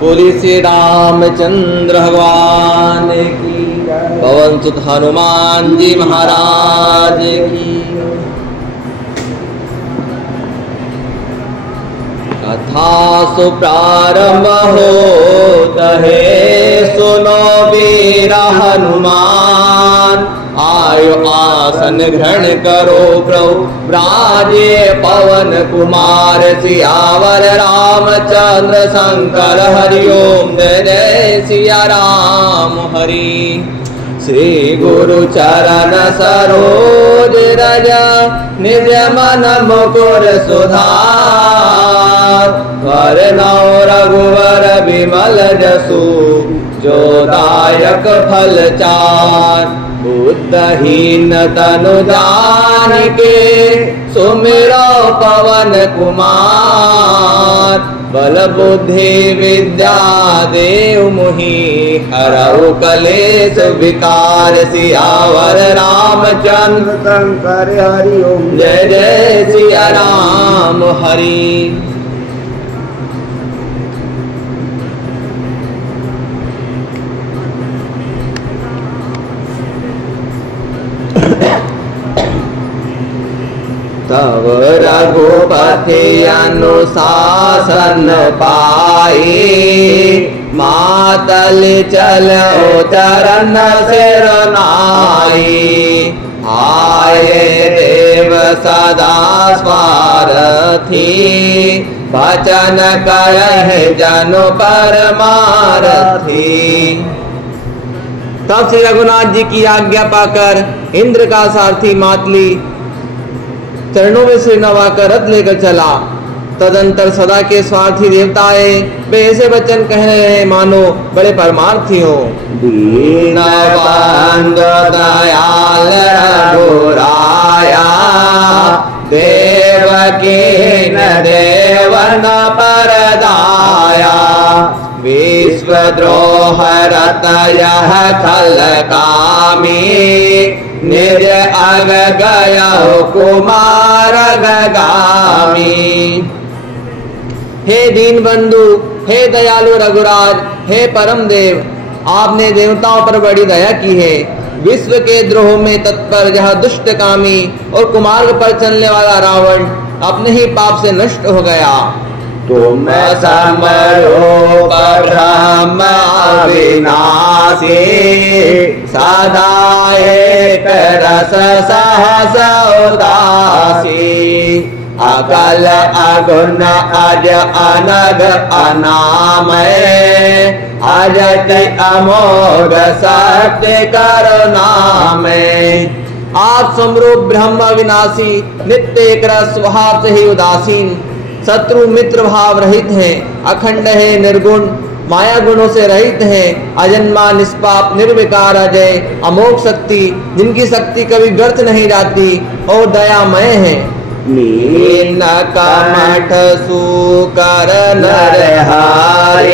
बोली श्री रामचंद्र भगवान की, पवन सुत हनुमान जी महाराज की। कथा सुप्रारंभ होत है, सुनो वीर हनुमान। आयो आसन ग्रहण करो प्रभु, ब्राजे पवन कुमार। सियावर रामचंद्र शंकर हरि ओम, जय जय सिया राम हरि। श्री गुरु चरण सरोज रज, निज मन मुकुर सुधार। वरनौ रघुवर विमल जसु, जो दायक फल चार। बुद्धहीन तनु जानिके, सुमिरो पवन कुमार। बल बुद्धि विद्या देव मुहि, हरऊ कलेश विकार। सियावर रामचंद्र शंकर हरि ओम, जय जय सिया राम हरि। तब रघुपति अनुशासन पाई, मातल चलो चरण सिर नाई। आए देव सदा स्वारथी, वचन कहे जनु परमारथी। तब श्री रघुनाथ जी की आज्ञा पाकर इंद्र का सारथी मातली चरणों में सिर नवाकर रथ लेकर चला। तदंतर सदा के स्वार्थी देवताएं वे ऐसे वचन कह रहे हैं मानो बड़े परमार्थी हो। दीन बंधु दयाल रघुराया, देवकी देवन परदाया। विश्व द्रोह रत यह खल कामी, निज अग गया कुमार गगामी। हे दीन बंधु, हे दयालु रघुराज, हे परम देव, आपने देवताओं पर बड़ी दया की है। विश्व के द्रोह में तत्पर यह दुष्ट कामी और कुमार्ग पर चलने वाला रावण अपने ही पाप से नष्ट हो गया। तुम समरूप ब्रह्म अविनाशी, सदा एक रस सहस उदासी। अकल अगुण अज अनग अनामय, अजत अमोघ सत्य करुणामय। आप समरूप ब्रह्म अविनाशी, नित्य एक रस स्वभाव से ही उदासीन, शत्रु मित्र भाव रहित हैं, अखंड है निर्गुण, माया गुणों से रहित हैं, अजन्मा निष्पाप निर्विकार अजय अमोघ शक्ति, जिनकी शक्ति कभी व्यर्थ नहीं जाती और दयामय है। मीन कमठ सुकर नरहारी,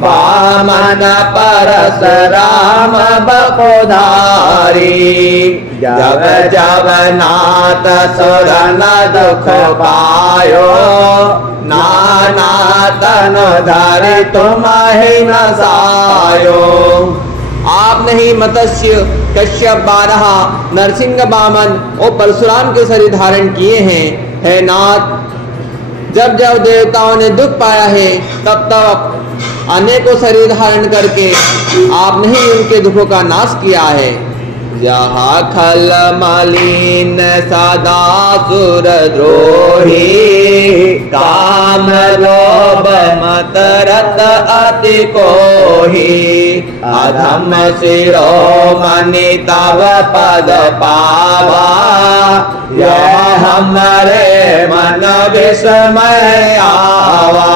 वामन परस राम बपुधारी। जब जब नाथ सुरन दुख पायो, नाना तन धरि तुम्हि नसायो। आपने ही मत्स्य, कश्यप, बारहा, नरसिंह, वामन और परशुराम के शरीर धारण किए हैं। हे नाथ, जब जब देवताओं ने दुख पाया है तब तब अनेकों शरीर धारण करके आपने ही उनके दुखों का नाश किया है। जहाँ खल मलिन सदा सुर द्रोही, काम लोभ मत रत अति कोही। अधम शिरोमणि तव पद पावा, यह हमरे मन विस्मय आवा।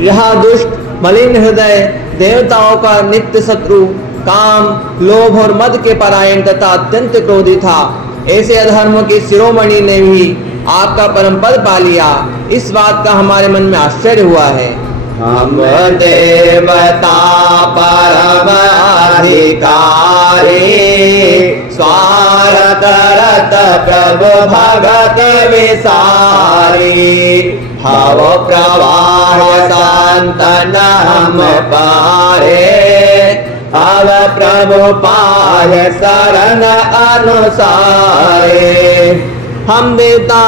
यह दुष्ट मलिन हृदय देवताओं का नित्य शत्रु, काम, लोभ और मद के परायण तथा अत्यंत क्रोधी था। ऐसे अधर्म के शिरोमणि ने भी आपका परम पद पा लिया। इस बात का हमारे मन में आश्चर्य हुआ है। हम देवता परम अधिकारी, स्वार्थ रत प्रभु भगत विसारी, भव प्रवाह संतन हम पारे, अब प्रभु पाय शरण अनुसारे। हम देवता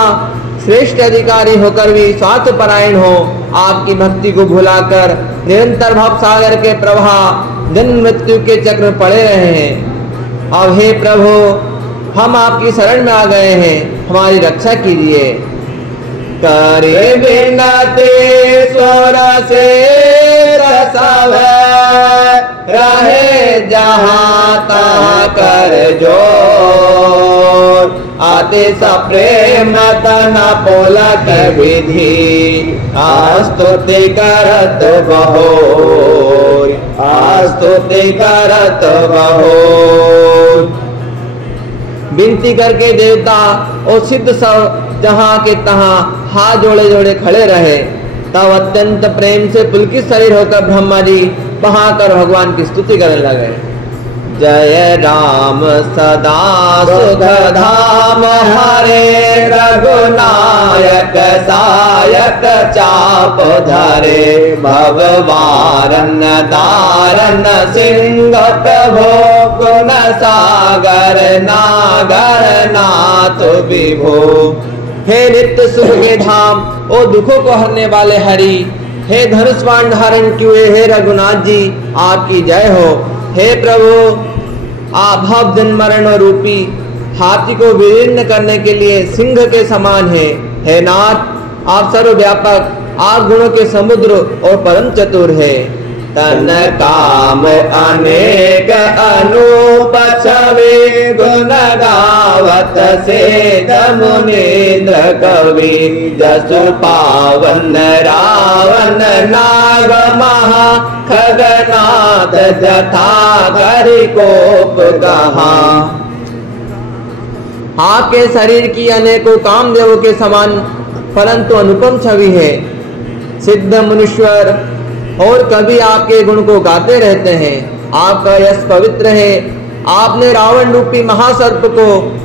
श्रेष्ठ अधिकारी होकर भी स्वार्थ परायण हो, आपकी भक्ति को भुलाकर निरंतर भव सागर के प्रवाह जन्म मृत्यु के चक्र में पड़े रहे हैं। अब हे प्रभु, हम आपकी शरण में आ गए हैं, हमारी रक्षा कीजिए। करे बिनती स्वर से रसव, रहे जहाँ तहाँ कर जोर, अति सप्रेम तन पोलक विधि, आस्तुति करत बहोर, आस्तुति करत बहोर। विनती करके देवता और सिद्ध सब जहाँ के तहाँ हाथ जोड़े जोड़े खड़े रहे। तब अत्यंत प्रेम से पुलकित शरीर होकर ब्रह्मा जी वहां कर भगवान की स्तुति करने लगे। जय राम सदा सुख धाम हरे, रघुनायक सायक चाप धरे, भगवान दारन सिंह प्रभो, गुण सागर नागर नाथ विभो। हे नित्य सुख के धाम, ओ दुखों को हरने वाले हरि, हे धनुष बाण धारण किए हे रघुनाथ जी, आपकी जय हो। हे प्रभु, आप भव जन्म मरण रूपी हाथी को विलीन करने के लिए सिंह के समान है। हे नाथ, आप सर्वव्यापक, आप गुणों के समुद्र और परम चतुर है। तन काम अनेक अनूप छवि, गुण गावत से मुनीन्द्र कवि, जसु पावन रावण नाग महा, खगनाथ जथा करि कोप कहा। आपके शरीर की अनेकों कामदेवों के समान परंतु अनुपम छवि है। सिद्ध मुनीश्वर और कभी आपके गुण को गाते रहते हैं। आपका यश पवित्र है। आपने रावण रूपी महासर्प को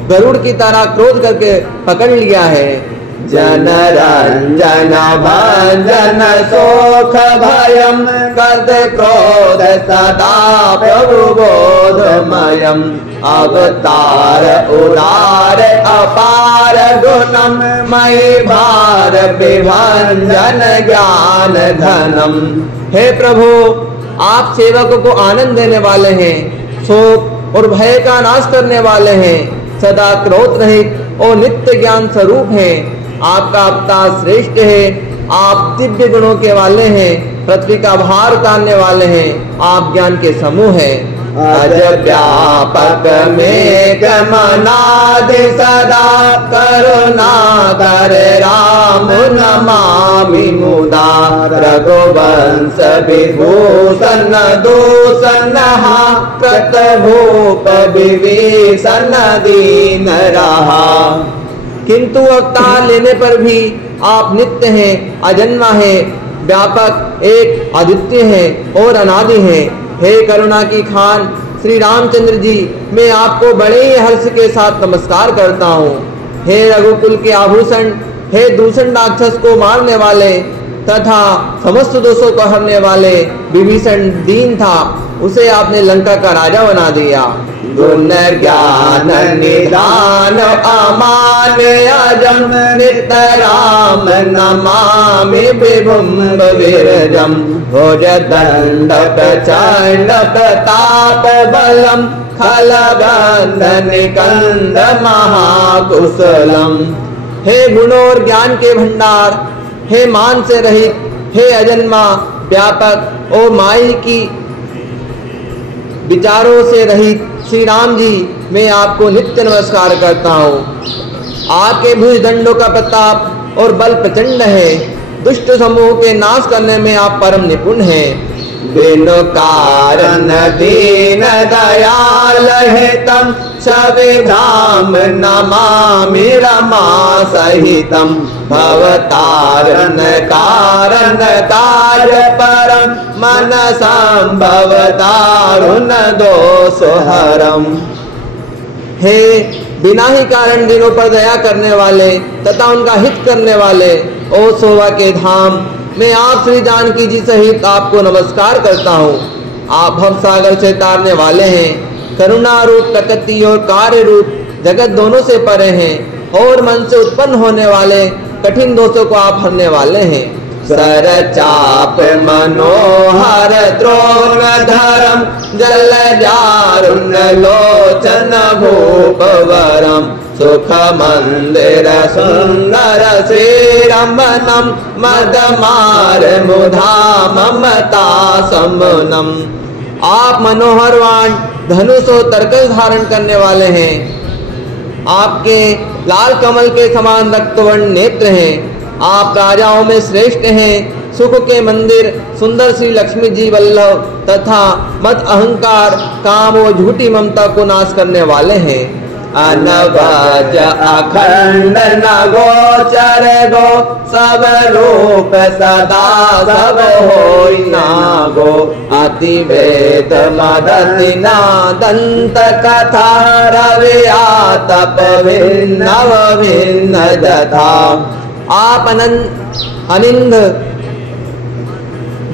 गरुड़ की तरह क्रोध करके पकड़ लिया है। जन रंजन भंजन शोक भयम, कद क्रोध सदा प्रभु बोधमयम, अवतार उदार अपार गुणम, मयि भार विभंजन ज्ञान घनम। हे प्रभु, आप सेवकों को आनंद देने वाले हैं, शोक और भय का नाश करने वाले हैं, सदा क्रोध रहित और नित्य ज्ञान स्वरूप हैं। आपका अवतार श्रेष्ठ है। आप दिव्य गुणों के वाले हैं, पृथ्वी का भार उतारने वाले हैं। आप ज्ञान के समूह हैं। अज व्यापक में गमनादि सदा, करुणा कर राम नमामि मुदा, रघुवंश विभूषण दूषण कृत भूप विभीषण दीन रहा। किंतु अवतार लेने पर भी आप नित्य हैं, अजन्मा है, व्यापक, एक अद्वितीय है और अनादि है। हे करुणा की खान श्री रामचंद्र जी, मैं आपको बड़े ही हर्ष के साथ नमस्कार करता हूँ। हे रघुकुल के आभूषण, हे दूषण राक्षस को मारने वाले तथा समस्त दोषों को हरने वाले, विभीषण दीन था, उसे आपने लंका का राजा बना दिया। गुण ज्ञान निदान अमान अजम, नित राम नमामि विभुम विरजम, भुज दंड प्रचंड प्रताप बलम, खलबंध निकंद महाकुशलम। हे गुणों और ज्ञान के भंडार, हे मान से रहित, हे अजन्मा, व्यापक और माई की विचारों से रहित श्री राम जी, मैं आपको नित्य नमस्कार करता हूँ। आपके भुज दंडों का प्रताप और बल प्रचंड है। दुष्ट समूह के नाश करने में आप परम निपुण हैं। बिनु कारण दीन दयाल हितम, सविधाम नमामि रमा सहितम, भवतारण कारण मन काज परम मन संभव दारुण दोष हरम। हे बिना ही कारण दिनों पर दया करने वाले तथा उनका हित करने वाले, ओ सोवा के धाम, मैं आप श्री जानकी जी सहित आपको नमस्कार करता हूँ। आप भव सागर से तारने वाले हैं, करुणा रूप प्रकृति और कार्य रूप जगत दोनों से परे हैं और मन से उत्पन्न होने वाले कठिन दोषों को आप हरने वाले हैं। सर चाप मनोहर द्रोण धरम जल जारुण लोचन भूपवरम सुख मंदिर सुंदर श्री रमणम मद मार मुधा ममता समनम। आप मनोहरवान धनुष और तरकस धारण करने वाले हैं। आपके लाल कमल के समान रक्तवर्ण नेत्र हैं। आप राजाओं में श्रेष्ठ हैं। सुख के मंदिर सुंदर श्री लक्ष्मी जी वल्लभ तथा मत अहंकार काम और झूठी ममता को नाश करने वाले हैं। अनवज अखंड न गोचर गो सब रूप सदा सब होई नागो अति वेद मदति नादंत कथा रवि आतप भिन्नव भिन्न जथा। आप अनिंद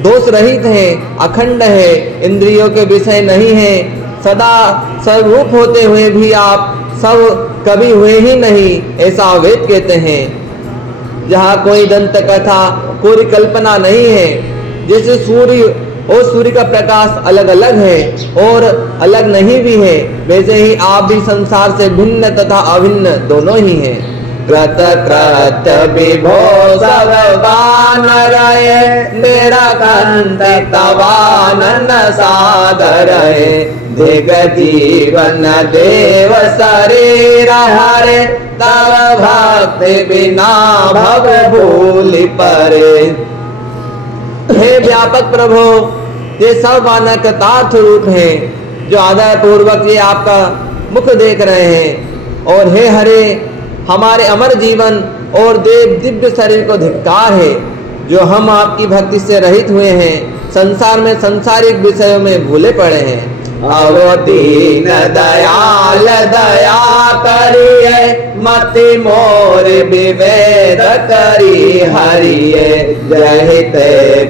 दोष रहित हैं, अखंड है, इंद्रियों के विषय नहीं है, सदा सर्वरूप होते हुए भी आप सब कभी हुए ही नहीं, ऐसा वेद कहते हैं। जहाँ कोई दंत कथा कोई कल्पना नहीं है। जैसे सूर्य और सूर्य का प्रकाश अलग अलग है और अलग नहीं भी है, वैसे ही आप भी संसार से भिन्न तथा अभिन्न दोनों ही हैं। कृत कृत विभो सर्वान रहे निरकंत तवानन सादर दिग जीवन देव शरीर हरे तव भक्ति बिना भव भूलि परे। हे व्यापक प्रभु, ये सब मानव कृतार्थ रूप है जो आदर पूर्वक ये आपका मुख देख रहे हैं। और हे हरे, हमारे अमर जीवन और देव दिव्य शरीर को धिक्कार है जो हम आपकी भक्ति से रहित हुए हैं, संसार में संसारिक विषयों में भूले पड़े हैं। अवदीन दयाल दया करिए मति मोर विवेद करी हरिये जहित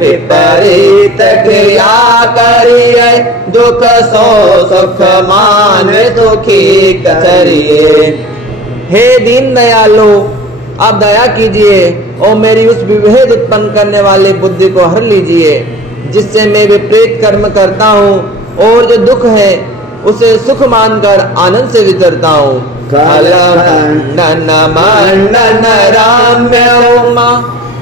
विपरीत क्रिया करिए दुख सो सुख मान दुखी करिए। हे दीन दयालु, आप दया कीजिए और मेरी उस विभेद उत्पन्न करने वाले बुद्धि को हर लीजिए जिससे मैं विपरीत कर्म करता हूँ और जो दुख है उसे सुख मानकर आनंद से विचरता हूँ।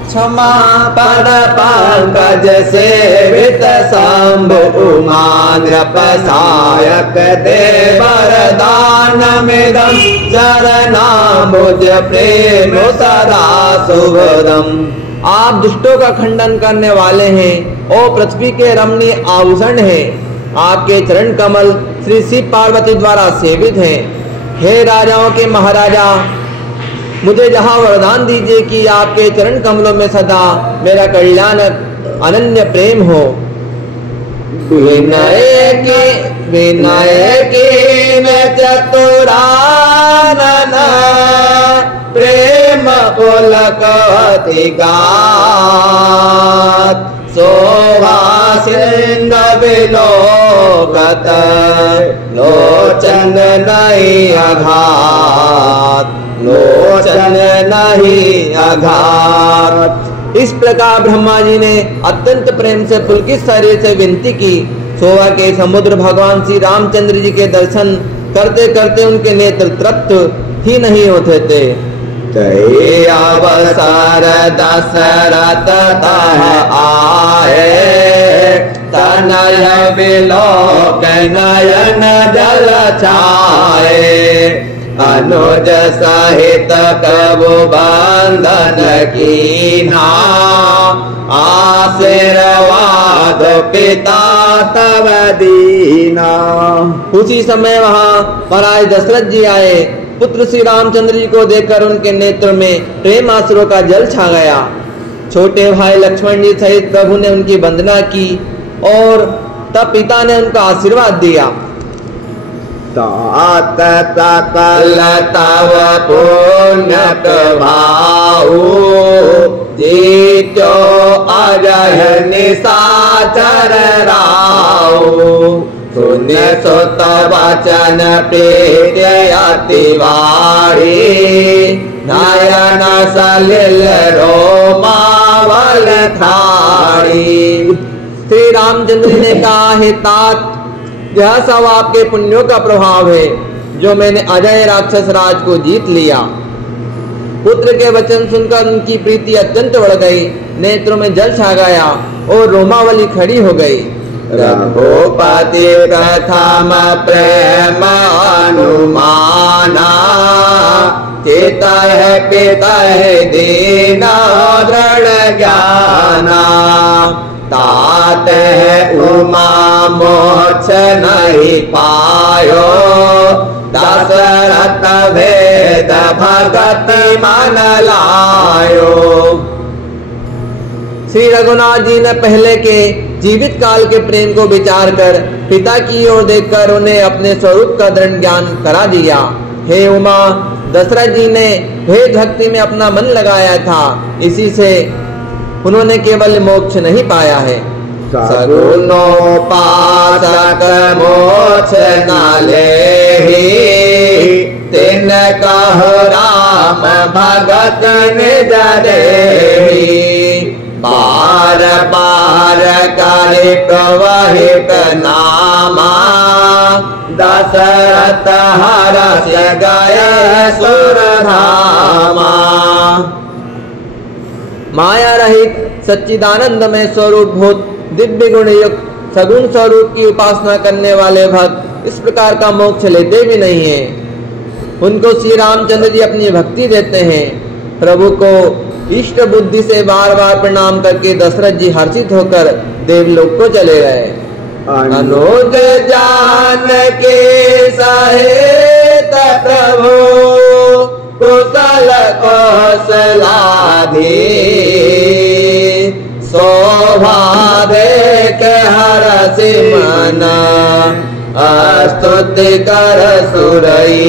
क्षमा पद पंकज सेवित शंभु उमा नृपसायक दे वरदान मिदम चरणा मुझ प्रेम सदा शुभदम। आप दुष्टों का खंडन करने वाले हैं और पृथ्वी के रमणीय आभूषण हैं। आपके चरण कमल श्री शिव पार्वती द्वारा सेवित हैं। हे राजाओं के महाराजा, मुझे जहाँ वरदान दीजिए कि आपके चरण कमलों में सदा मेरा कल्याण अनन्य प्रेम हो। विनय की चतुरानन प्रेम पुलकवती गात शोभा सिंह विलोकत लोचन नहीं अघात लोचन नहीं अघात। इस प्रकार ब्रह्मा जी ने अत्यंत प्रेम से पुलकित शरीर से विनती की। शोभा के समुद्र भगवान श्री रामचंद्र जी के दर्शन करते करते उनके नेत्र तृप्त ही नहीं होते थे। अवसर दशरथ आए तनय विलोक नयन जल छाए अनुज सहित कबु बंधन कीना आशीर्वाद पिता तव दीना। उसी समय वहाँ महाराज दशरथ जी आए। पुत्र श्री रामचंद्र जी को देखकर उनके नेत्र में प्रेम आंसुओं का जल छा गया। छोटे भाई लक्ष्मण जी सहित प्रभु ने उनकी वंदना की और तब पिता ने उनका आशीर्वाद दिया। तात सकल तव पुण्य प्रभाऊ, जीत्यो अजह निशाचर राऊ। सुन सुत वचन प्रीति अति वाणी, नयन सलिल रोमावल थाड़ी। श्री रामचंद्र ने कहा, हे तात, यह सब आपके पुण्यों का प्रभाव है जो मैंने अजय राक्षस राज को जीत लिया। पुत्र के वचन सुनकर उनकी प्रीति अत्यंत बढ़ गई, नेत्रों में जल छा गया और रोमावली खड़ी हो गई। रघुपति प्रथम प्रेम अनुमाना, चितहि पितहि दीना दृढ़ ज्ञाना। तात है उमा मोक्ष नहीं पायो, दशरथ भेद भगति मन लायो। श्री रघुनाथ जी ने पहले के जीवित काल के प्रेम को विचार कर पिता की ओर देखकर उन्हें अपने स्वरूप का दृढ़ ज्ञान करा दिया। हे उमा, दशरथ जी ने भेद भक्ति में अपना मन लगाया था, इसी से उन्होंने केवल मोक्ष नहीं पाया है। सगुणोपासक मोक्ष न लेहि, तिन कहो राम भगत निज देहि। बार बार करे प्रवहित नामा, दशरथ हरष गए सुरधामा। माया रहित सच्चिदानंदमय स्वरूप भूत दिव्य गुण युक्त सगुण स्वरूप की उपासना करने वाले भक्त इस प्रकार का मोक्ष लेते भी नहीं है। उनको श्री रामचंद्र जी अपनी भक्ति देते हैं। प्रभु को इष्ट बुद्धि से बार बार प्रणाम करके दशरथ जी हर्षित होकर देवलोक को चले गए। अनुज जान के सहित प्रभु, कुशल कौशलाधि। शोभा देख हरषि मन, स्तुति कर सुरई,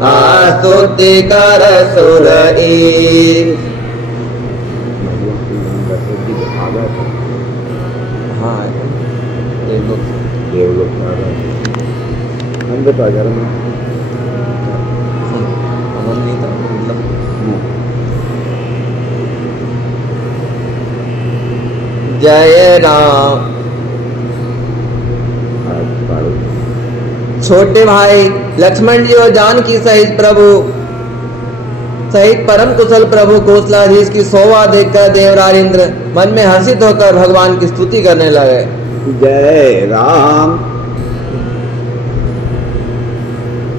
स्तुति कर सुरई। हाँ, देवलोक अंदर आ जा रहा नहीं था मतलब। जय राम। छोटे भाई लक्ष्मण जी और जानकी सहित प्रभु सहित परम कुशल प्रभु कौशलाधीश की शोभा देखकर देवराज इंद्र मन में हर्षित होकर भगवान की स्तुति करने लगे। जय राम।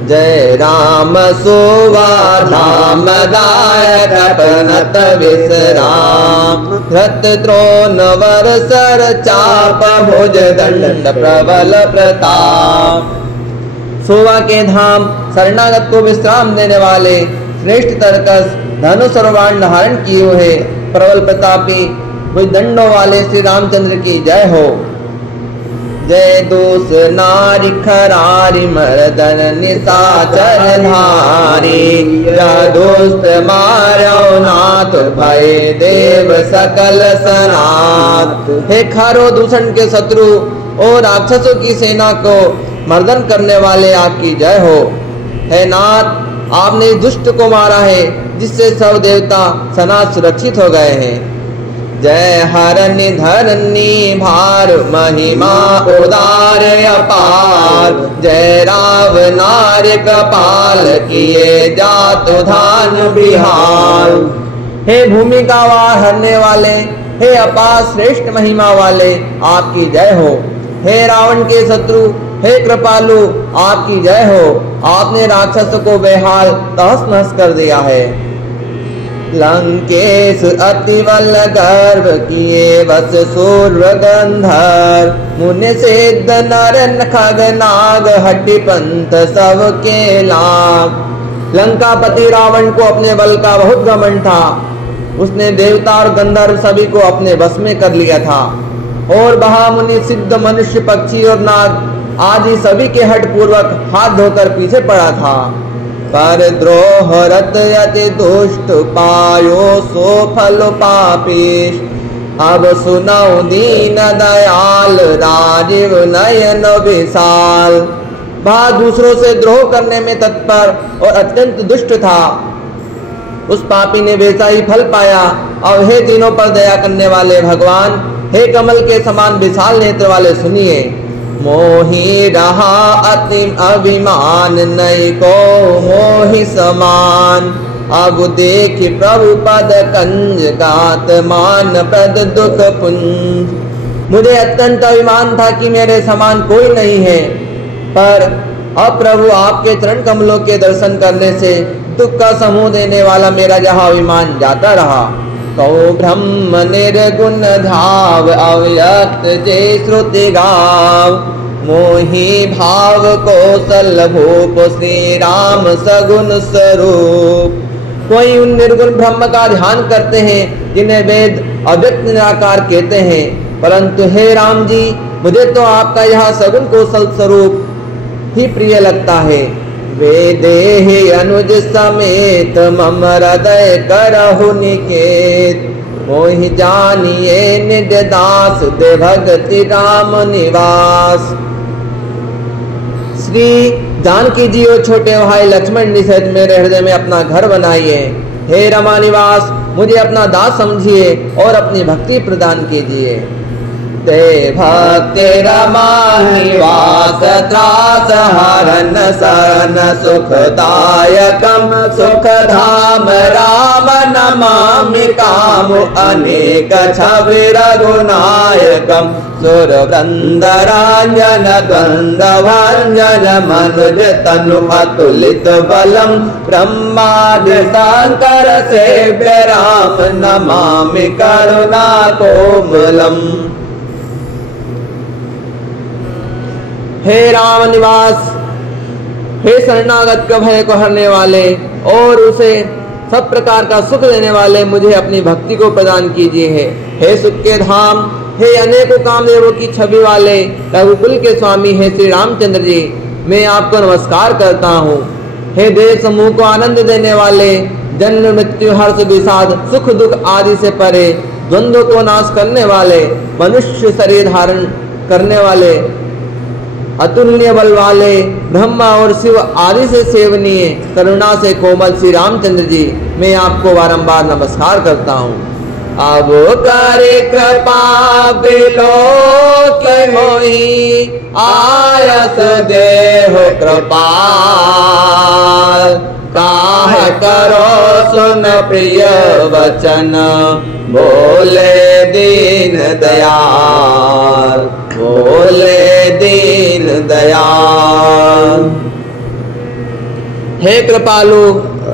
जय राम शोभा धाम दायक तपनत विश्राम, धृत द्रोण वर सर चाप भुज दंड प्रबल प्रताप। शोभा के धाम शरणागत को विश्राम देने वाले श्रेष्ठ तरकस धनुष और बाण धारण किए हुए प्रबल प्रतापी भुजदंडों वाले श्री रामचंद्र की जय हो। जय दोष नारी खरारी मर्दन निशाचर धारी, दुष्ट मारो नाथ भय देव सकल सनाथ। हे खारो दूषण के शत्रु और राक्षसों की सेना को मर्दन करने वाले आपकी जय हो। हे नाथ, आपने दुष्ट को मारा है जिससे सब देवता सनाथ सुरक्षित हो गए हैं। जय हरनि धरनी भार महिमा उदार अपार, जय रावनार कपाल किए जातु धान बिहार। हे भूमि का वार हरने वाले, हे अपार श्रेष्ठ महिमा वाले आपकी जय हो। हे रावण के शत्रु, हे कृपालु आपकी जय हो। आपने राक्षस को बेहाल तहस नहस कर दिया है। लंकेश अति बल गर्भ किए बस सूर्य गंधर, मुनि सिद्ध नर खग नाग हटि पंथ सबके लाभ। लंकापति रावण को अपने बल का बहुत घमंड था। उसने देवता और गंधर्व सभी को अपने वश में कर लिया था और महामुनि सिद्ध मनुष्य पक्षी और नाग आदि सभी के हट पूर्वक हाथ धोकर पीछे पड़ा था। पर द्रोह रत यति दुष्ट पायो सो फल पापीश। अब सुनाओ दीन दयाल राजीव नयन विशाल। वह दूसरों से द्रोह करने में तत्पर और अत्यंत दुष्ट था। उस पापी ने वैसा ही फल पाया। और हे तीनों पर दया करने वाले भगवान, हे कमल के समान विशाल नेत्र वाले, सुनिए। मोहि रहा अति अभिमान, नहीं को मोहि समान। अब देखि प्रभु पद कंज, गात मान प्रद दुख पुंज। मुझे अत्यंत अभिमान था कि मेरे समान कोई नहीं है, पर अब प्रभु आपके चरण कमलों के दर्शन करने से दुख का समूह देने वाला मेरा जहाँ अभिमान जाता रहा। तो ब्रह्म निर्गुण धाव, अव्यक्त जय श्रुति गाव। मोहि भाव कौशल भूप, श्री राम सगुण स्वरूप। कोई उन निर्गुण ब्रह्म का ध्यान करते हैं जिन्हें वेद अव्यक्त निराकार कहते हैं, परंतु हे राम जी, मुझे तो आपका यह सगुण कौशल स्वरूप ही प्रिय लगता है। वेदेहि अनुज समेत, मम हृदय करहु निकेत। मोहि जानिए निज दास, दे भगति राम निवास। श्री जानकी जी और छोटे भाई लक्ष्मण जी सहित मेरे हृदय में अपना घर बनाइए। हे रमा निवास, मुझे अपना दास समझिए और अपनी भक्ति प्रदान कीजिए। ते भक्ति रमा निवास, त्रास हरन शरण सुखदायकम। सुख धाम राम नमामि, काम अनेक छवि रघुनायकम। सुर वृंद रांजन द्वंद भंजन, मनुज तनु अतुलित बलम। ब्रह्मादि शंकर सेव्य राम, नमामि करुणा कोमलम। हे राम निवास, हे शरणागत के भय को हरने वाले और उसे सब प्रकार का सुख देने वाले, मुझे अपनी भक्ति को प्रदान कीजिए। हे सुख के धाम, हे अनेकों कामदेवों की छवि वाले रघुकुल के स्वामी, हे श्री रामचंद्र जी, मैं आपको नमस्कार करता हूँ। हे देव समूह को आनंद देने वाले, जन्म मृत्यु हर्ष विषाद सुख दुख आदि से परे, द्वंद्व को नाश करने वाले, मनुष्य शरीर धारण करने वाले, अतुल्य बल वाले, ब्रह्मा और शिव आदि से सेवनीय, करुणा से कोमल श्री रामचंद्र जी, मैं आपको बारंबार नमस्कार करता हूँ। अब करे कृपा बिलोक मोहि, आयस देहो कृपाल। काह करो सुन प्रिय वचन, बोले दीन दयाल। बोले दीन दयाल। हे कृपालु,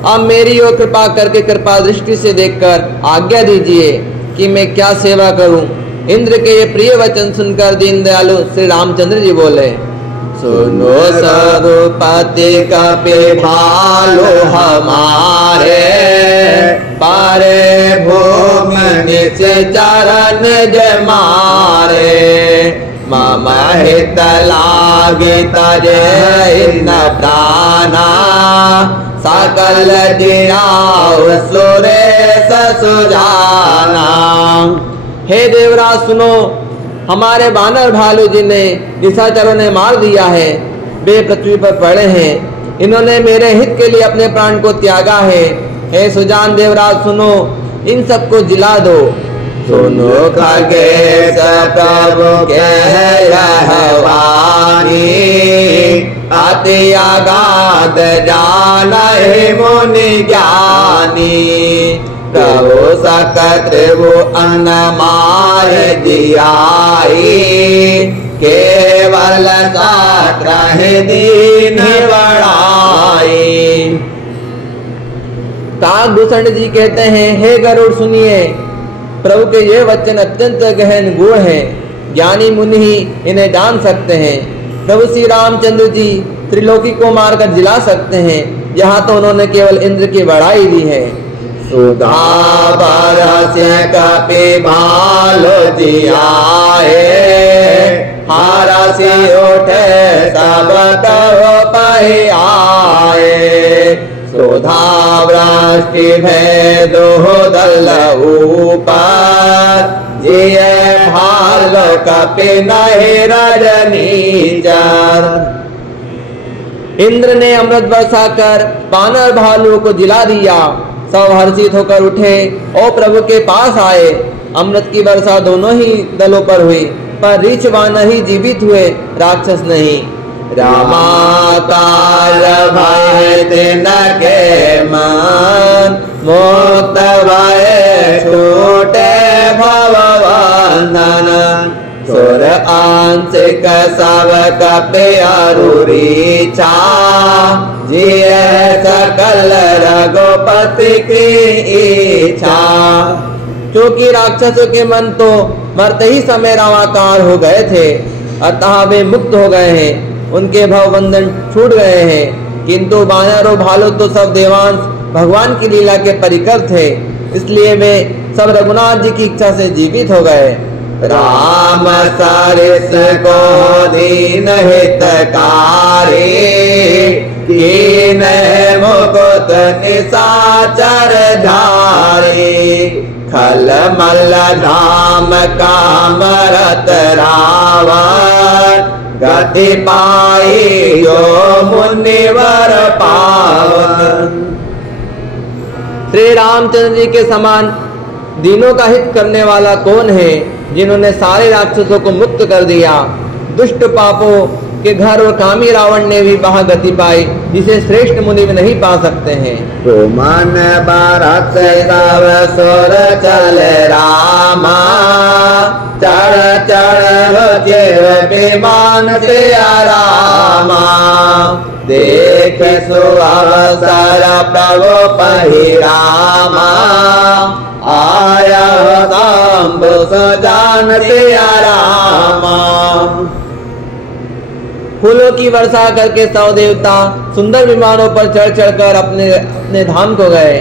अब मेरी ओर कृपा करके कृपा दृष्टि से देखकर आज्ञा दीजिए कि मैं क्या सेवा करूं। इंद्र के ये प्रिय वचन सुनकर दीन दयालु श्री रामचंद्र जी बोले। सुनो सरुपति कपि भालो हमारे, पारे भूमि निज चरण जमारे। मम हित लागे तजे न प्राणा, सकल जियाउ सुरेश सुजाना। हे देवराज सुनो, हमारे बानर भालू जी ने निशाचरों ने मार दिया है, वे पृथ्वी पर पड़े हैं। इन्होंने मेरे हित के लिए अपने प्राण को त्यागा है। हे सुजान देवराज सुनो, इन सबको जिला दो। सुनो खगेश प्रभु कह यह वाणी, अति अगाध जानहि मुनि ज्ञानी। प्रभु सकत त्रिभुवन माहि जियाई, केवल सात्रहि दीन बड़ाई। काकभूषण जी कहते हैं, हे गरुड़ सुनिए, प्रभु के ये वचन अत्यंत गहन गूढ़ हैं, ज्ञानी मुनि ही इन्हें जान सकते हैं। प्रभु श्री रामचंद्र जी त्रिलोकी को मारकर जिला सकते हैं, यहाँ तो उन्होंने केवल इंद्र की बड़ाई दी है। सुधा बरस्य कपि भालो जियाए हरसि उठे सब कहो पहि आए सुधा वृष्टि भेदो दल ऊपर जिये भालो कपि नहीं रजनीचर। इंद्र ने अमृत बरसा कर वानर भालू को जिला दिया। सब हर्षित होकर उठे और प्रभु के पास आए। अमृत की वर्षा दोनों ही दलों पर हुई, पर रीछ वानर ही जीवित हुए, राक्षस नहीं। रामाकार भय दिन के मन मुक्त भय छूटे भवबंधन सुर आंशिक सब कपि अरुरीचा जिये सकल रघुपति की इच्छा। क्योंकि राक्षसों के मन तो मरते ही समय रामाकार हो गए थे, अतः वे मुक्त हो गए हैं, उनके भव बंधन छूट गए हैं। किंतु वानर और भालू तो सब देवांश भगवान की लीला के परिकर थे, इसलिए वे सब रघुनाथ जी की इच्छा से जीवित हो गए। राम सरिस को दीन हितकारी कीन मुकुट निशाचर धारी खल मल धाम काम रत रावण गति पाई जो मुनिवर पावन। श्री रामचंद्र जी के समान दीनों का हित करने वाला कौन है, जिन्होंने सारे राक्षसों को मुक्त कर दिया। दुष्ट पापों के घर और कामी रावण ने भी वहां गति पाई, जिसे श्रेष्ठ मुनि भी नहीं पा सकते हैं। सुमन बारत सब सुर चल रामा चढ़ चढ़ चिर विमान से रामा देख सुअवसर प्रभु पहिरामा आया सांब सजान रामा। फूलों की वर्षा करके सौ देवता सुंदर विमानों पर चढ़ चढ़कर अपने धाम को गए।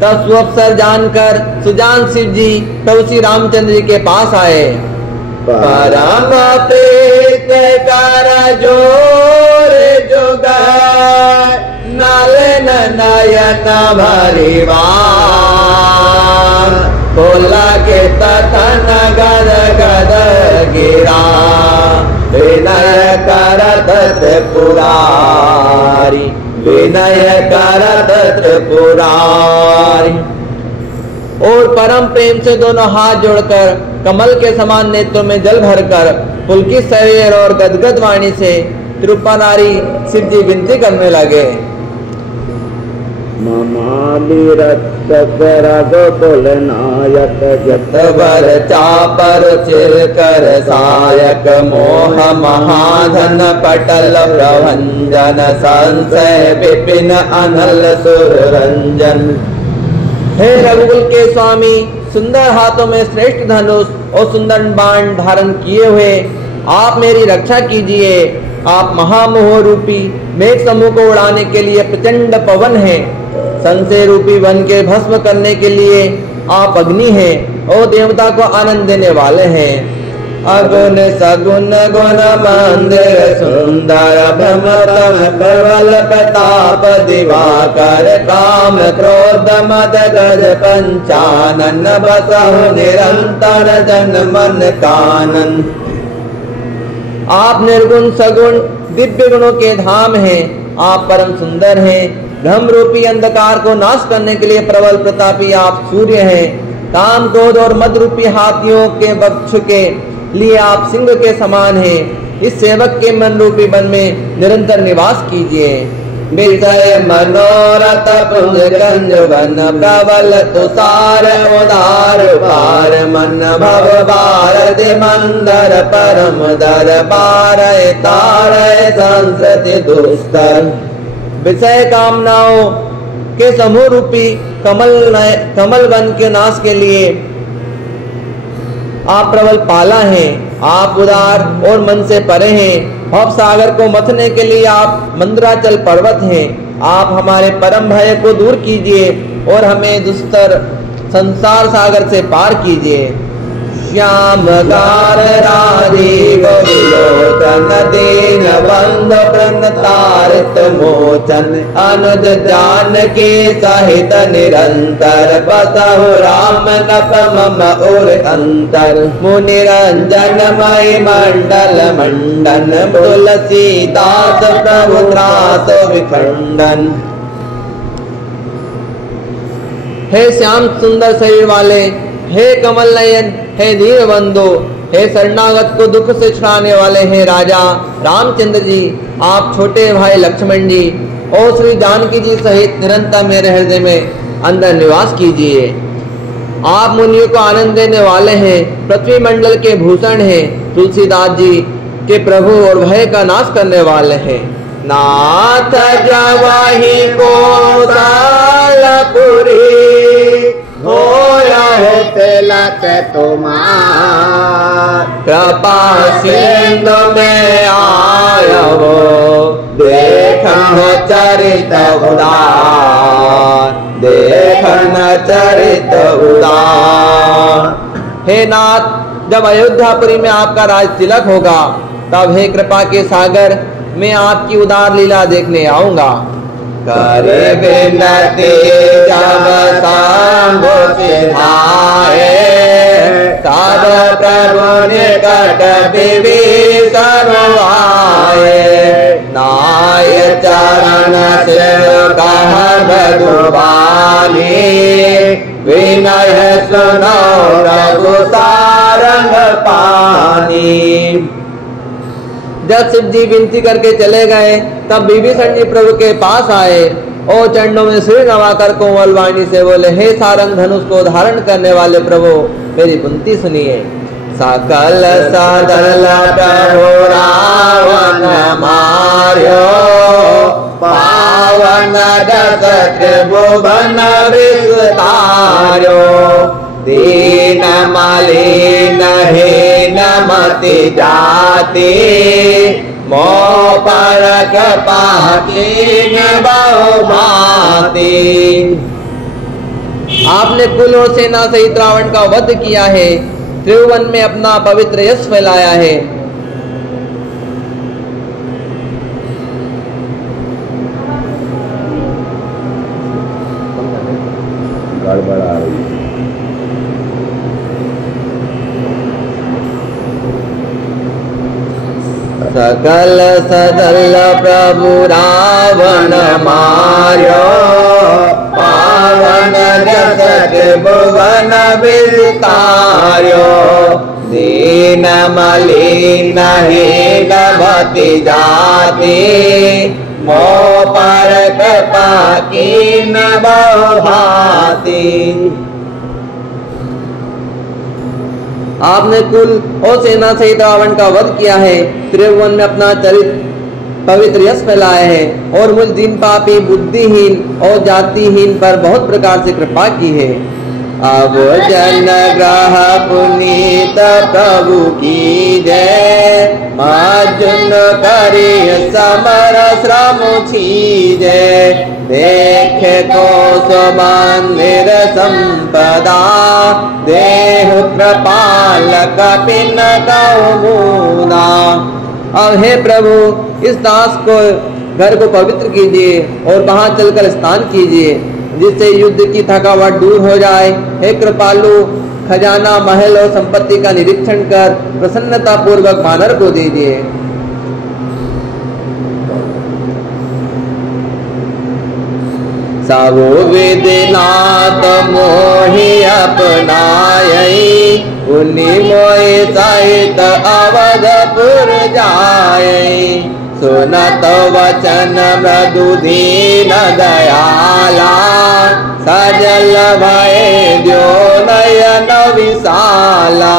तब सुअवसर जानकर सुजान शिव जी प्रभु श्री रामचंद्र जी के पास आए। परम प्रीत कर जोर जुग नलन नयन भरिवार बोला के तथन गद गद गिरा विनय करत त्रिपुरारी विनय करत त्रिपुरारी। और परम प्रेम से दोनों हाथ जोड़कर कमल के समान नेत्रों में जल भरकर पुलकित शरीर और गदगद वाणी से त्रिपुरारी शिव जी विनती करने लगे। ममाली रक्षक रघुकुल नायक जत बर चापर चिर कर सायक मोह महाधन पटल प्रभंजन संशय विपिन अनल सुर रंजन। हे रघुकुल के स्वामी, सुंदर हाथों में श्रेष्ठ धनुष और सुंदर बाण धारण किए हुए आप मेरी रक्षा कीजिए। आप महामोह रूपी मेघ समूह को उड़ाने के लिए प्रचंड पवन हैं। संशय रूपी वन के भस्म करने के लिए आप अग्नि हैं और देवता को आनंद देने वाले हैं। अगुण सगुण गुण मंदिर सुंदर भ्रमतम प्रबल प्रताप दिवाकर काम क्रोध मद गज पंचानन बसहु निरंतर जन मन कानन। आप निर्गुण सगुण दिव्य गुणों के धाम हैं। आप परम सुंदर हैं। भ्रम रूपी अंधकार को नाश करने के लिए प्रबल प्रतापी आप सूर्य हैं। काम क्रोध और मद रूपी हाथियों के वक्ष के लिए आप सिंह के समान हैं। इस सेवक के मन रूपी वन में निरंतर निवास कीजिए। विजय मनोरथ पुंज गंज वन प्रबल तुषार उदार पार मन भव भारत मंदर परम दरबार तार संस्कृति दुस्तर। विषय कामनाओं के समूह रूपी कमल वन के नाश के लिए आप प्रबल पाला हैं। आप उदार और मन से परे हैं। भव सागर को मथने के लिए आप मंदराचल पर्वत हैं। आप हमारे परम भय को दूर कीजिए और हमें दुस्तर संसार सागर से पार कीजिए। श्याम कार राजीव विलोचन दीन बंधु प्रणतारित मोचन अनुज जानकी सहित निरंतर बसहु राम नप मम उर अंतर मुनि रंजन मय मंडल मंडन तुलसीदास प्रभु त्रास विखंडन। हे श्याम सुंदर शरीर वाले, हे कमल नयन, हे दीन बंधु, हे शरणागत को दुख से छुड़ाने वाले हैं राजा रामचंद्र जी, आप छोटे भाई लक्ष्मण जी और श्री जानकी जी सहित निरंतर मेरे हृदय में अंदर निवास कीजिए। आप मुनियों को आनंद देने वाले हैं, पृथ्वी मंडल के भूषण हैं, तुलसीदास जी के प्रभु और भय का नाश करने वाले हैं। नाथ जवाही को सालपुरी होया है तिलक तुम्हार कृपा सिंधु में आयो देखो चरित उदार देखन चरित उदार। हे नाथ, जब अयोध्यापुरी में आपका राज तिलक होगा तब हे कृपा के सागर मैं आपकी उदार लीला देखने आऊंगा। करे विनती जब सांग सिधाए तब प्रभु निकट विभीषण आए नाय चरण शिव कह मधुबानी विनय सुनो रघु सारंग पानी। जब शिव जी विनती करके चले गए तब विभीषण जी प्रभु के पास आए और चरणों में सिर नवाकर कोमल वाणी से बोले, हे सारंग धनुष को धारण करने वाले प्रभु मेरी विनती सुनिए। सकल सदल प्रभु रावण मार्यो पावन दस त्रिभुवन विस्तार्यो दीन मलिन हीन मति जाति मोह परख पाकीन बहुभांति। आपने कुल और सेना सहित रावण का वध किया है, त्रिभुवन में अपना पवित्र यश फैलाया है। गड़बड़ आ रही है। सकल सदल प्रभु रावण मार्यो पावन जस त्रिभुवन विस्तार्यो दीन मलिन हीन मति जाति मोह परख पाकीन बहुभांति। आपने कुल और सेना सहित रावण का वध किया है, त्रिभुवन में अपना चरित पवित्र यश फैलाया है और मुझ दीन पापी बुद्धिहीन और जातिहीन पर बहुत प्रकार से कृपा की है। अब जन ग्रह पुनीत प्रभु की जय माजुन करी समर श्रम छीजे देखे को सुमंदिर संपदा देह कृपाल कपिन कौमुदा। अब हे प्रभु इस दास को घर को पवित्र कीजिए और वहां चलकर स्नान कीजिए जिससे युद्ध की थकावट दूर हो जाए। हे कृपालु खजाना महल और संपत्ति का निरीक्षण कर प्रसन्नता पूर्वक वानर को दीजिए। सबो विधिनाथ मोहि अपनाई उन्नी मोहि सहित अवधपुर जाए सुनत वचन मृदु दीन दयाला सजल भय जो नयन विशाला।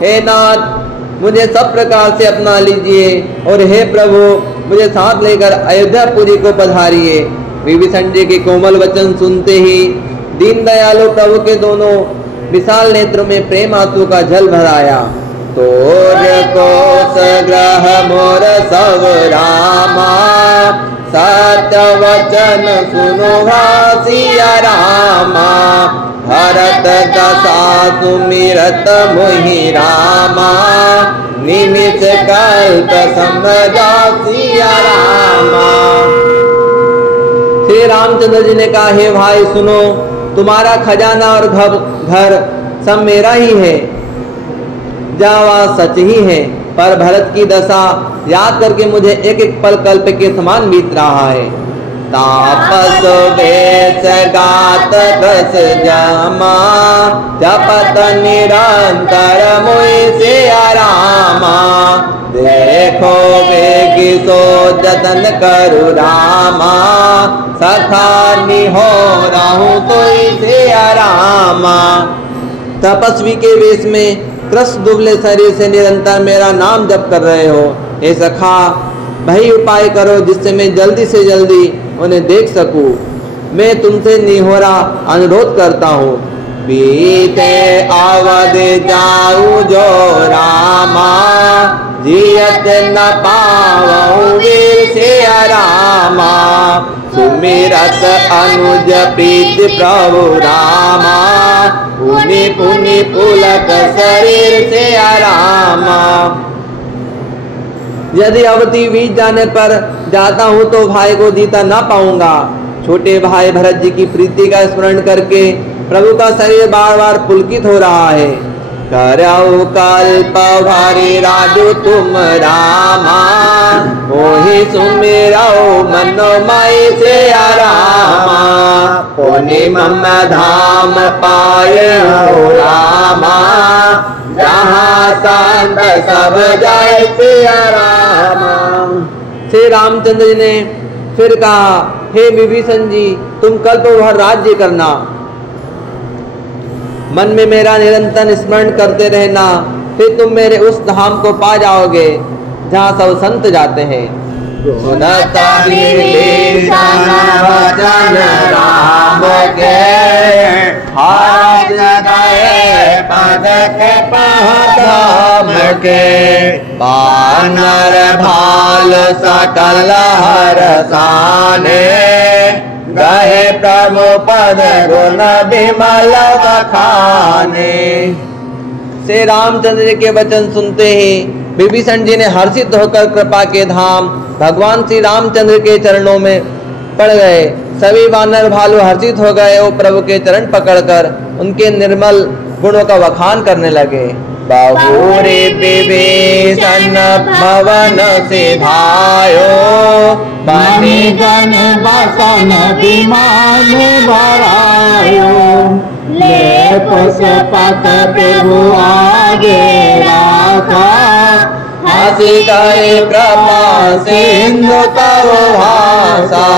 हे नाथ मुझे सब प्रकार से अपना लीजिए और हे प्रभु मुझे साथ लेकर अयोध्यापुरी को पधारिए। विभीषण जी के कोमल वचन सुनते ही दीन दयालु प्रभु के दोनों विशाल नेत्रों में प्रेम आंसू का जल भर आया। तोर कोस ग्रह मोर सब रामा, सत्य वचन सुनो सिया रामा, भरत दशा सुमिरत मोहि रामा, निमिष कल्प समझा सिया रामा। श्री रामचंद्र जी ने कहा, हे भाई सुनो, तुम्हारा खजाना और घर सब मेरा ही है, जावा सच ही है, पर भरत की दशा याद करके मुझे एक एक पल कल्प के समान बीत रहा है। तापस वेश गात रस जमा, जपत निरंतर मोहि सिया रामा, देखो बेगी सो जतन करु रामा, सखा निहोरहु कोई सिया रामा। तपस्वी के वेश में कृष्ण दुबले शरीर से निरंतर मेरा नाम जप कर रहे हो, हे सखा वही उपाय करो जिससे मैं जल्दी से जल्दी उन्हें देख सकूं। मैं तुमसे निहोरा अनुरोध करता हूँ। बीते अवध जाऊ जो रामा, जियत न पावऊ वीर सिया रामा, सुमिरत अनुज प्रीत प्रभु रामा, पुनि पुनि पुलक शरीर सिया रामा। यदि अवधि बीत जाने पर जाता हूँ तो भाई को जीता ना पाऊंगा। छोटे भाई भरत जी की प्रीति का स्मरण करके प्रभु का शरीर बार बार पुलकित हो रहा है। करऊ कल्प भारी राजू तुम रामा, मोहि सुमिरऊ मनोमय सिया रामा, पुनि मम धाम पाए हो रामा, जहाँ संत सब जाय सिया रामा। श्री रामचंद्र जी ने फिर कहा, हे विभीषण जी, तुम कल्प भर राज्य करना, मन में मेरा निरंतर स्मरण करते रहना, फिर तुम मेरे उस धाम को पा जाओगे जहाँ सब संत जाते हैं। सुनत विभीषण वचन राम के, हाथ गए पद के पहधाम के, बानर भाल सकल हरसाने, गए प्रभु पद गुण विमल बखाने। श्री रामचंद्र जी के वचन सुनते ही विभीषण जी ने हर्षित होकर कृपा के धाम भगवान श्री रामचंद्र के चरणों में पड़ गए। सभी वानर भालू हर्षित हो गए और प्रभु के चरण पकड़कर उनके निर्मल गुणों का वखान करने लगे। बहुरे विभीषण भवन सिधायो, बनि जन बसन विमान भरायो, ले पुष्पक प्रभु आगे राखा, हंसी गए कृपा सिंधु तव भाषा।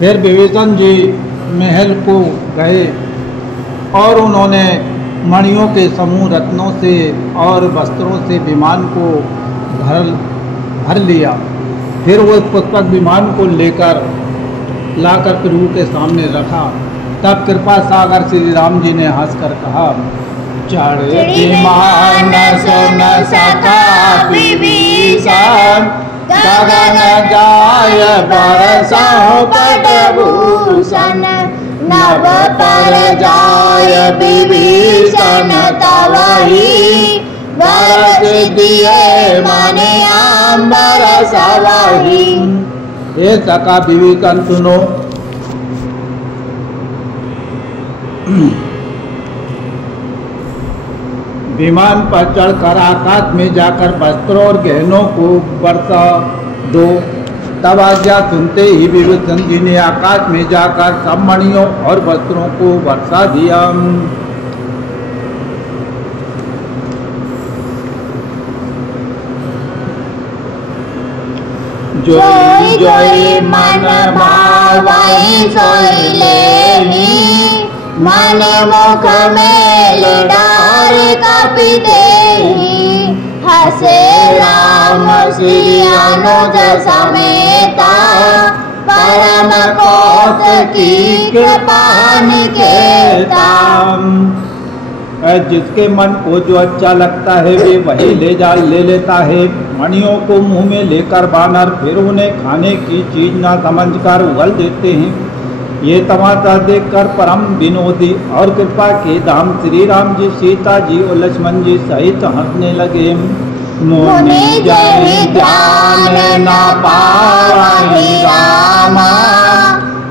फिर विभीषण जी महल को गए और उन्होंने मणियों के समूह रत्नों से और वस्त्रों से विमान को भर लिया। फिर वो पुष्पक विमान को लेकर लाकर प्रभु के सामने रखा। तब कृपा सागर श्री राम जी ने हंसकर कहा, चढ़े विमान सुन सका विभीषण, गगन जाय बरसहु पटभूषण, नभ पर जाय विभीषण तवहि, बरस दिए मने आंबर सवहि। ये सका विभीषण सुनो, विमान पर चढ़कर आकाश में जाकर वस्त्रों और गहनों को बरसा दो। तब आज्ञा सुनते ही विभीषण जी ने आकाश में जाकर सब मणियों और वस्त्रों को बरसा दिया। जोई जोई मन भावई सोई लेहि, मन मुख मेल डार कपि देहि, हसे राम श्री अनुज समेता, परम कौतुकी कृपा निकेता। जिसके मन को जो अच्छा लगता है वे वही ले लेता है। मणियों को मुंह में लेकर बानर फिर उन्हें खाने की चीज ना समझकर उगल देते हैं। ये तमाशा देखकर परम विनोदी और कृपा के धाम श्री राम जी, सीता जी और लक्ष्मण जी सहित हंसने लगे। मुनि जहि ध्यान न पावहि रामा,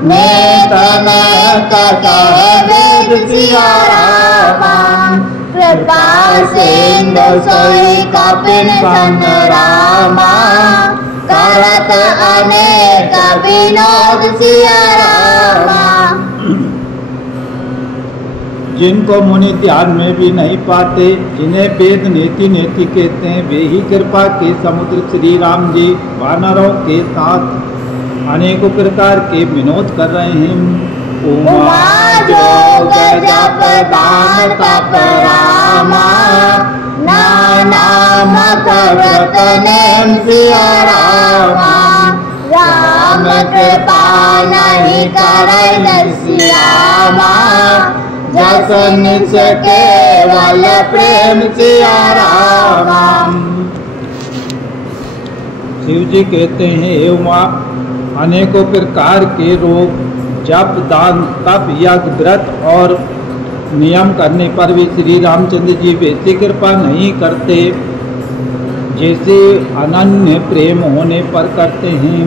नेतन कहे वेद सिया रामा। कृपा सिंधु सोई कपिल सन रामा, करत अनेक विनोद सिया रामा। जिनको मुनि ध्यान में भी नहीं पाते, जिन्हें वेद नेति नेति कहते हैं, वे ही कृपा के समुद्र श्री राम जी वानरों के साथ अनेकों प्रकार के विनोद कर रहे हैं। उमा जोग जप दान तप रामा, नाम व्रत नेम सिया रामा। राम कृपा नहीं करैन सियामा, जस निज केवल प्रेम सिया रामा। शिव जी कहते हैं, हे उमा, अनेकों प्रकार के रोग जप दान तप यज्ञ व्रत और नियम करने पर भी श्री रामचंद्र जी वैसी कृपा नहीं करते जैसे अनन्य प्रेम होने पर करते हैं।